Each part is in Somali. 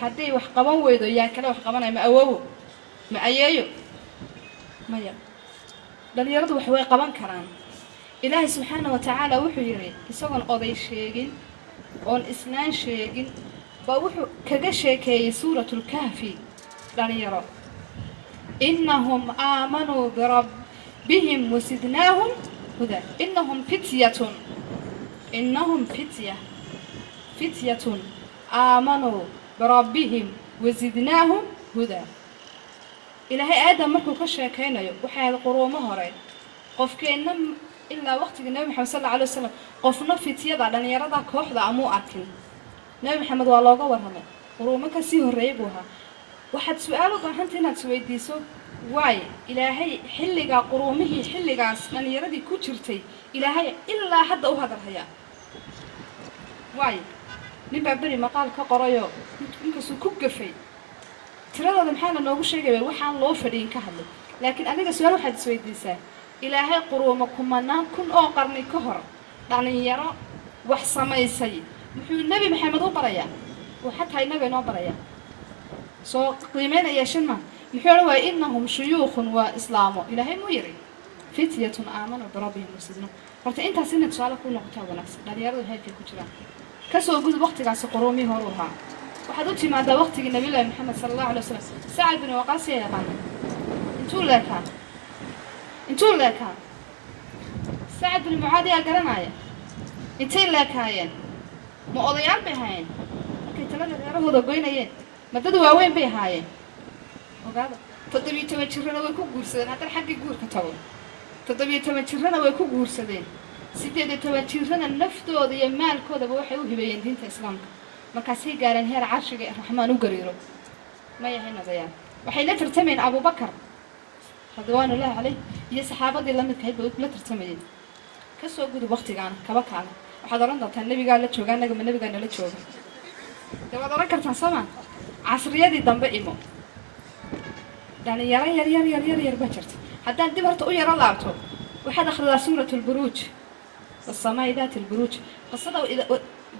haddii wax qaban weydo yaa kale wax qabanaya ma awowo ma ayeeyo maya dhalinyaradu wax way qaban karaan ilaahay subxaanahu wa tacaala wuxuu yidhi isagoon oday sheegin oon isnaan sheegin baa wuxuu kaga sheekeeyey suuratulkahfi dhalinyaro innahum aamanuu birabbihim wasidnaahum huda innahum fityatun aamanuu birabbihim wasidnaahum huda ilaahay aadam markuu ka sheekaynayo waxay ahayd quruumo hore qofkeenna ilaa waqtigii nabi maxamed sallallahu alayhi wasallam qofna fityada dhalinyarada kooxda amuu arkin nabi maxamed waa looga warramay quruumo ka sii horreeyay buu ahaa waxaad su'aal u baahan tahay inaad isweydiiso waay ilaahay xilligaa quruumihii xilligaas dhalinyaradii ku jirtay ilaahay ilaa hadda u hadalhaya waay nin baa beri maqaal ka qorayo ninkasuu ku gafay tiradooda maxaana noogu sheegaya waxaan loo fadhiyin ka hadlay laakiin adiga su'aal waxaad isweydiisaa ilaahay quruumo kumanaan kun oo qarni ka hor dhalinyaro wax samaysay muxuu nabi maxamed u barayaa oo xataa inaga inoo barayaa soo qiimeynaya shanma muxuu leeyahay innahum shuyuukhun wa islaamu ilaahay muu yiri fityatun aamanu birabbihim wasidna horta intaas inaad su'aal ku noqotaa wanaagsan dhalinyaradu heerkay ku jiraan kasoo gudub waqtigaas quruumii hore u ahaa waxaad u timaadaa waqtigii nabiyullaahi maxamed sallallahu alayhi wasallam sacad bin waqaas yaa yaqaan intuu leekaa sacad bin mucaad yaa garanaya intay leekaayeen ma odayaal bay ahaayeen markay talada reerahooda goynayeen ma dad waaweyn bay ahaayeen ogaada 17 jirrana way ku guursadeen haddana xaggii guurka tago 17 jirrana way ku guursadeen 18 jirrana naftooda iyo maalkoodaba waxay u hibeeyeen diinta islaamka markaasay gaareen heer carshiga raxmaan u gariiro ma yahay nadayaan waxay la tartameen abubakar radiyallahu alayhi iyo saxaabadii la midka ahayd la tartamayeen kasoo gudub waqtigaan kaba kaala waxaad oran doontaa nabigaa la joogaa naga ma nabigaa nala jooga dabaad oran kartaan sama casriyadii dambe imo dhalinyaro yar baa jirta haddaan dib horta u yaro laabto waxaad akhridaa suuratul buruuj والسماء ذات البروج قصده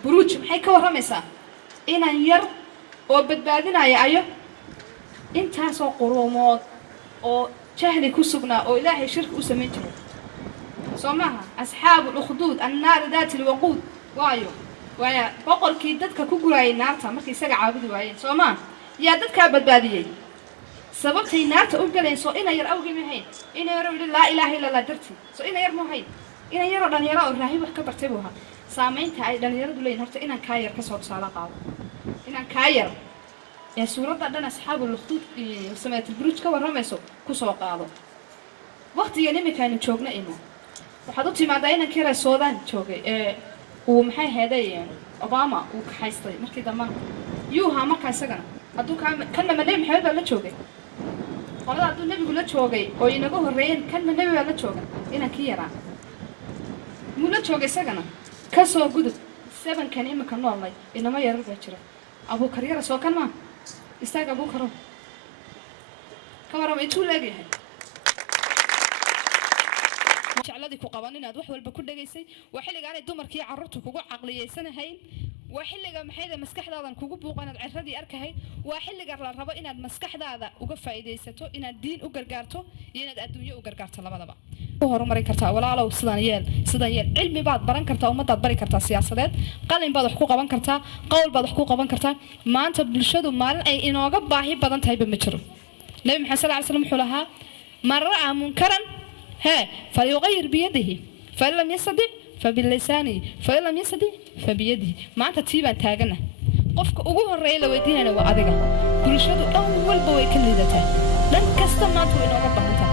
بروج maxay ka waramaysaa inaan yar oo badbaadinaya ayo intaas oo quruumood oo jahli ku sugnaa oo ilaahay shirki u sameyn jiray soomaha asxaabul ukhdud annaar ذات الوقود waayo waaya boqolkii dadka ku guraayay naarta markay isaga caabudi waayeen soomaa yaa dadka badbaadiyay sababtay naarta u galayso inay yar awgimahayn inay yar la ilaaha illa allah darti soo inay yar muhayn inay yar dhalinyaro oo raahib wax ka bartay buu ahaa saameynta ay dhalinyaradu leeyihiin horta inaan ka yar ka soo tusaale qaado inaan ka yar ee suurada dhan asxaabul ukhdud iyo samaatul buruj ka waramayso ku soo qaado waqtiga nimikaanu joogna imo waxaad u timaadaa inaan kira Suudaan joogay ee uu maxay heedayeen Obama uu ka haystay markii dambana yuha markaa isagana hadduu kan nabi maxamed baa la joogay qolada hadduu nabigu la joogay oo inaga horreeyeen kan nabi baa la joogay inaan ka yaraa mula joogay isagana kasoo gudub 7 kan imika noolay inama yarar baa jira Abuukar yar soo kan ma istaaga Abuukar ka waram intuu leeyahay jacladii ku qaban inaad wax walba ku dhageysay waa xilliga aanay dumarkii carruurtu kugu caqliyeysanahayn waa xilliga maxayda maskaxdaadan kugu buuqanaad ciradii arkahay waa xilliga la rabo inaad maskaxdaada uga faa'iideysato inaad diin u gargaarto iyo inaad adduunyo u gargaarto labadaba horumarin kartaa walaalow sidaan yeel cilmi baad baran kartaa ummadaad bari kartaa siyaasadeed qalin baad wax ku qaban kartaa qowl baad wax ku qaban kartaa maanta bulshadu maalin ay inooga baahi badan tahay ma jiro nabi maxamed sallallahu alayhi wasallam wuxuu lahaa man ra'a munkaran فليغير بيده فإن لم يستطع فبلسانه فإن لم يستطع فبيده ما أنت تيبان تاجنا قفك أجوه الرجال ودينا وعدنا bulshadu dhan walba way ka liidataa dhan kasta maanta way nooga baahantaa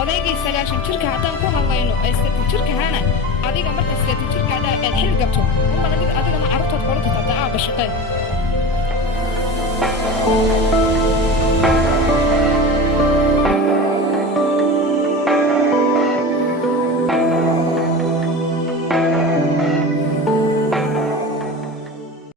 odaygii 9 jirka haddaan ku hadlayno ay 7 jirka hana adiga marka 7 jirka aad xil gabto uma adigana carruurtaad qolka tadaa bashaqeed